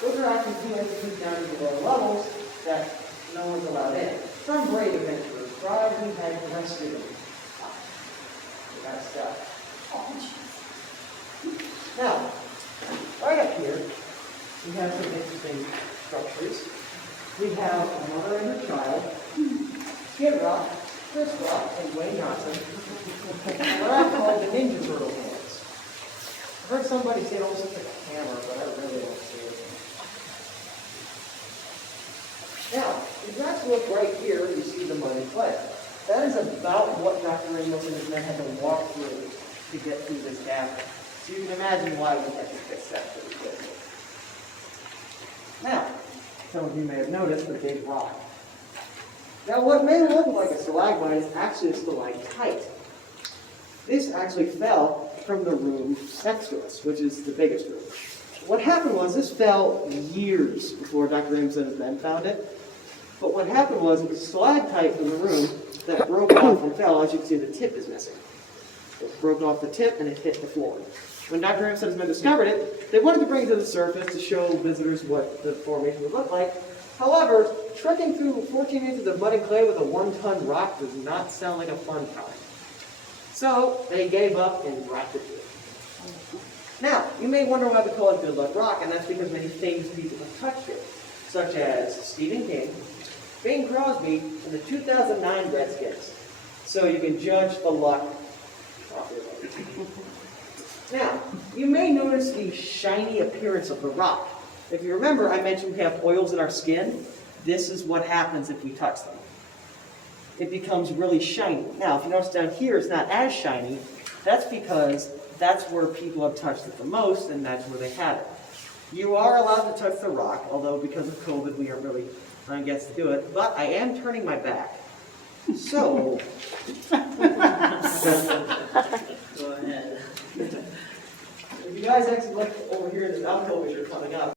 Those are actually two entities down in the lower levels that no one's allowed in. Some brave adventurers tried, we had rescued them. We got stuff. Now, right up here, we have some interesting structures. We have a mother and her child, Skid Rock, Chris Rock, and Wayne Johnson. What I call the Ninja Turtle hands. I heard somebody say it almost looks like a hammer, but I really don't see it. Now, if you guys look right here, you see the mud and clay. That is about what Dr. Ramos and his men had to walk through to get through this cavern. So you can imagine why we had to fix that pretty quickly. Now, some of you may have noticed the big rock. Now, what may look like a stalagmite is actually a stalactite. This actually fell from the room next to us, which is the biggest room. What happened was this fell years before Dr. Ramos and his men found it. But what happened was it was a stalactite from the room that broke off and fell. As you can see, the tip is missing. It broke off the tip and it hit the floor. When Dr. Ramos and his men discovered it, they wanted to bring it to the surface to show visitors what the formation would look like. However, trekking through 14 inches of mud and clay with a 1-ton rock does not sound like a fun time. So they gave up and dropped it here. Now, you may wonder why we call it Good Luck Rock, and that's because many famous people have touched it, such as Stephen King, Bing Crosby, and the 2009 Redskins. So you can judge the luck properly. Now, you may notice the shiny appearance of the rock. If you remember, I mentioned we have oils in our skin. This is what happens if we touch them. It becomes really shiny. Now, if you notice down here, it's not as shiny. That's because that's where people have touched it the most, and that's where they have it. You are allowed to touch the rock, although because of COVID, we aren't really trying to get to do it. But I am turning my back. So, go ahead. If you guys actually look over here in this alcove as you're coming up,